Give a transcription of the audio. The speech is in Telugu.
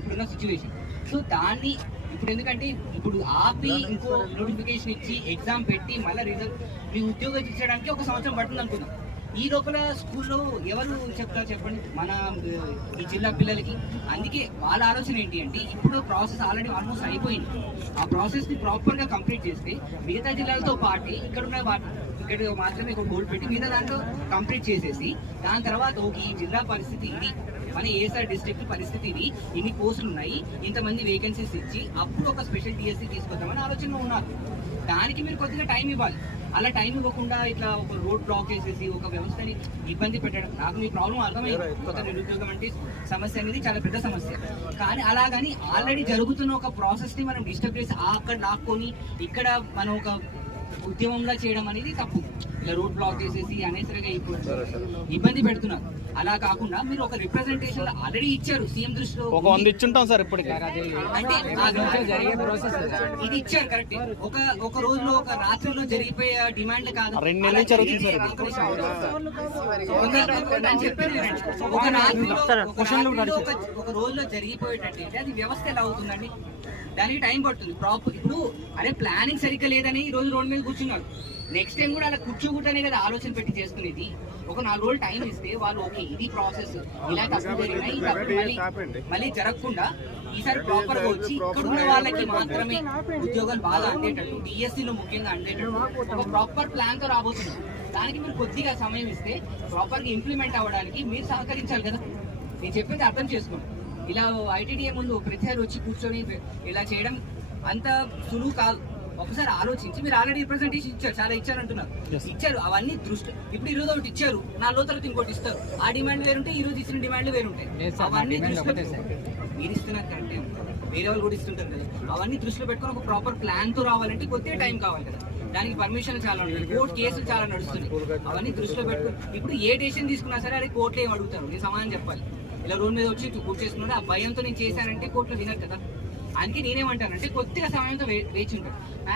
ఇప్పుడున్న సిచ్యువేషన్. సో దాన్ని ఇప్పుడు ఎందుకంటే ఇప్పుడు ఆపి ఇంకో నోటిఫికేషన్ ఇచ్చి ఎగ్జామ్ పెట్టి మళ్ళీ రిజల్ట్ మీ ఉద్యోగం ఇచ్చడానికి 1 సంవత్సరం పడుతుంది అనుకుందాం. ఈ లోపల స్కూల్లో ఎవరు చెప్తారు చెప్పండి మన ఈ జిల్లా పిల్లలకి? అందుకే వాళ్ళ ఆలోచన ఏంటి అంటే ఇప్పుడు ప్రాసెస్ ఆల్రెడీ ఆల్మోస్ట్ అయిపోయింది. ఆ ప్రాసెస్ని ప్రాపర్గా కంప్లీట్ చేస్తే మిగతా జిల్లాలతో పాటు ఇక్కడ మాత్రమే ఒక గోల్ పెట్టి మిగతా దాంట్లో కంప్లీట్ చేసేసి దాని తర్వాత ఈ జిల్లా పరిస్థితి ఇది, మన ఏఎస్ఆర్ డిస్ట్రిక్ట్ పరిస్థితి ఇది, ఇన్ని పోస్టులు ఉన్నాయి, ఇంతమంది వేకెన్సీస్ ఇచ్చి అప్పుడు ఒక స్పెషల్ డిఎస్సీ తీసుకొద్దామని ఆలోచనలో ఉన్నారు. దానికి మీరు కొద్దిగా టైం ఇవ్వాలి. అలా టైం ఇవ్వకుండా ఇట్లా ఒక రోడ్ బ్లాక్ చేసేసి ఒక వ్యవస్థని ఇబ్బంది పెట్టడం, నాకు మీ ప్రాబ్లం అర్థమైంది. కొత్త నిరుద్యోగం అంటే సమస్య అనేది చాలా పెద్ద సమస్య. కానీ అలాగని ఆల్రెడీ జరుగుతున్న ఒక ప్రాసెస్ని మనం డిస్టర్బ్ చేసి అక్కడ లాక్కొని ఇక్కడ మనం ఒక ఉద్యమంలా చేయడం అనేది తప్పు. ఇలా రోడ్ బ్లాక్ చేసేసి అనేసరిగా ఇబ్బంది పెడుతున్నారు. అలా కాకుండా మీరు ఒక రిప్రజెంటేషన్ ఆల్రెడీ ఇచ్చారు సీఎం దృష్టిలో. ఇచ్చుంటాం సార్ ఇప్పటికి. అంటే జరిగే ప్రాసెస్ ఇది ఇచ్చారు కరెక్ట్. ఒక రోజులో ఒక రాత్రిలో జరిగిపోయే డిమాండ్ కాదు. 2 నెలలు జరుగుతుంది సార్. ఒక రోజులో జరిగిపోయేటట్టు అది వ్యవస్థ ఎలా అవుతుందండి? దానికి టైం పడుతుంది. ప్రాపర్ ఇప్పుడు అరే ప్లానింగ్ సరిగ్గా లేదని ఈ రోజు రోడ్ మీద కూర్చున్నారు. నెక్స్ట్ టైం కూడా అలా కూర్చోకుండానే కదా ఆలోచన పెట్టి చేసుకునేది. ఒక 4 రోజులు టైం ఇస్తే వాళ్ళు ఓకే ఇది ప్రాసెస్, ఇలా తప్పు జరిగినాయి, మళ్ళీ జరగకుండా ఈసారి ప్రాపర్ గా వచ్చి ఇక్కడ ఉన్న వాళ్ళకి మాత్రమే ఉద్యోగాలు బాగా అందేటట్టు, డిఎస్సీలో ముఖ్యంగా అందేటట్టు ఒక ప్రాపర్ ప్లాన్ తో రాబోతున్నారు. దానికి మీరు కొద్దిగా సమయం ఇస్తే ప్రాపర్ గా ఇంప్లిమెంట్ అవ్వడానికి మీరు సహకరించాలి కదా. నేను చెప్పేది అర్థం చేసుకోండి. ఇలా ఐటీడీఏ ముందు ప్రతిసారి వచ్చి కూర్చొని ఇలా చేయడం అంత సులువు కాదు. ఒకసారి ఆలోచించి మీరు ఆల్రెడీ రిప్రజెంటేషన్ ఇచ్చారు, చాలా ఇచ్చారంటున్నారు. ఇచ్చారు అవన్నీ దృష్టి. ఇప్పుడు ఈ రోజు ఒకటి ఇచ్చారు, 4 రోజుల తర్వాత ఇంకోటి ఇస్తారు. ఆ డిమాండ్ వేరుంటాయి, ఈ రోజు ఇచ్చిన డిమాండ్లు వేరుంటాయి. అవన్నీ దృష్టిలో మీరు ఇస్తున్నారు కరెక్టే, వేరే వాళ్ళు కూడా ఇస్తుంటారు కదా. అవన్నీ దృష్టిలో పెట్టుకొని ఒక ప్రాపర్ ప్లాన్ తో రావాలంటే కొద్దిగా టైం కావాలి కదా. దానికి పర్మిషన్ చాలా ఉంటుంది, కోర్టు కేసులు చాలా నడుస్తుంది. అవన్నీ దృష్టిలో పెట్టుకుని ఇప్పుడు ఏ డెసిషన్ తీసుకున్నా సరే అదే కోర్టులో ఏం అడుగుతారు, నేను సమాధానం చెప్పాలి. ఇలా రోడ్ మీద వచ్చి కూర్చు చేసుకున్నాడు, ఆ భయంతో నేను చేశానంటే కోర్టులో వినరు కదా. అందుకే నేనేమంటానంటే కొద్దిగా సమయంతో వేచి ఉంటాను.